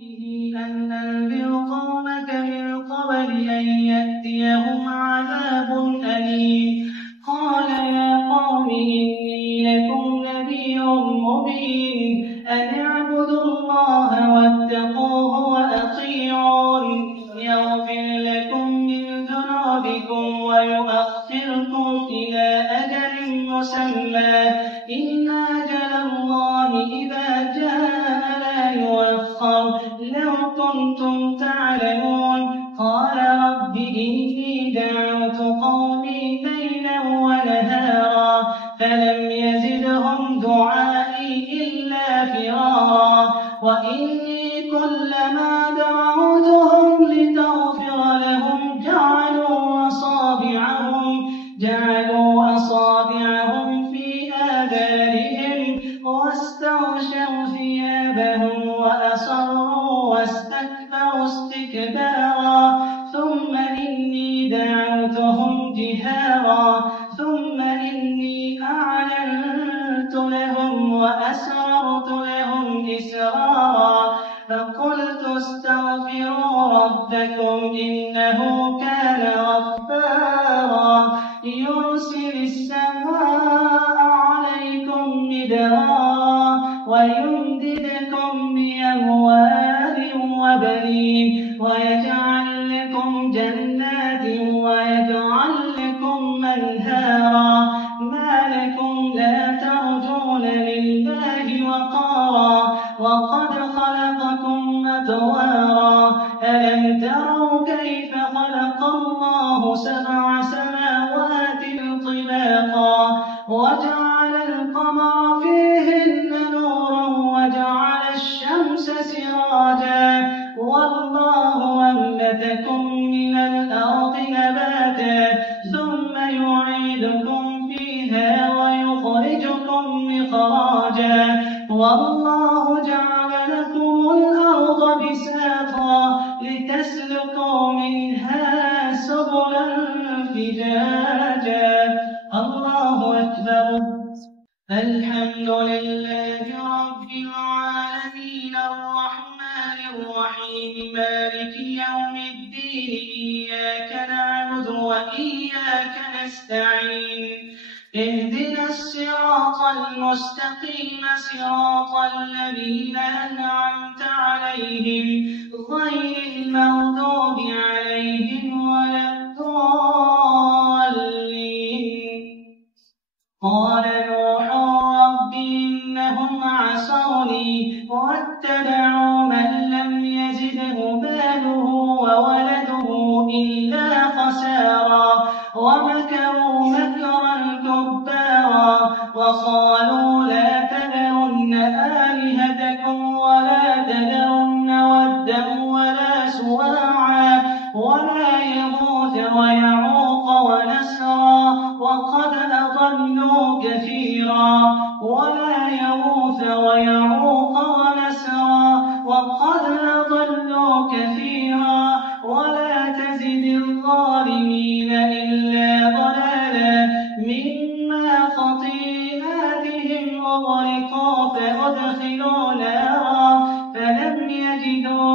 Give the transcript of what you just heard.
أن أنذر قومك من قبل أن يأتيهم عذاب أليم. قال يا قوم إني لكم نذير مبين أن اعبدوا الله واتقوه وأطيعون يغفر لكم من ذنوبكم ويؤخركم إلى أجل مسمى إن أجل الله إذا جاء لا يؤخر لو كنتم تعلمون. قال رب إني دعوت قومي ليلا ونهارا فلم يزدهم دعائي إلا فرارا وإني كلما دعوتهم لتغفر لهم جعلوا أصابعهم في آذانهم واستغشوا ثيابهم وأصروا واستكبروا استكبارا ثم إني دعوتهم جهارا ثم إني أعلنت لهم وأسررت لهم إسرارا فقلت استغفروا ربكم إنه كان غفارا يرسل السماء عليكم مدرارا ويمددكم بأموال وبنين ويجعل لكم جنات ويجعل لكم أنهارا ما لكم لا ترجون لله وقارا وقد خلقكم أطوارا ألم تروا كيف خلق الله سبع سماوات طباقا وجعل القمر فيهن نورا وجعل الشمس سراجا والله أنبتكم من الأرض نباتا ثم يعيدكم فيها ويخرجكم إخراجا والله جعل لكم الأرض بساطا لتسلكوا منها سبلا فجاجا. الله أكبر. الحمد لله رب العالمين الرحمن الرحيم مالك يوم الدين إياك نعبد وإياك نستعين اهدنا الصراط المستقيم صراط الذين أنعمت عليهم غير المغضوب عليهم ولا الضالين. قال نوح رب إنهم عصوني واتبعوا من لم يزده ماله وولده إلا خسارا ومكروا مكرا كبارا وقالوا لا تذرن آلهتكم ولا تذرن ودا ولا سواعا ولا يغوث ويعوق ونسرا وقد أضلوا كثيرا ولا يغوث ويعوق ونسرا وقد أضلوا كثيرا ولا تزد الظالمين إلا ضلالا مما خطيئاتهم أغرقوا فأدخلوا نارا فلم يجدوا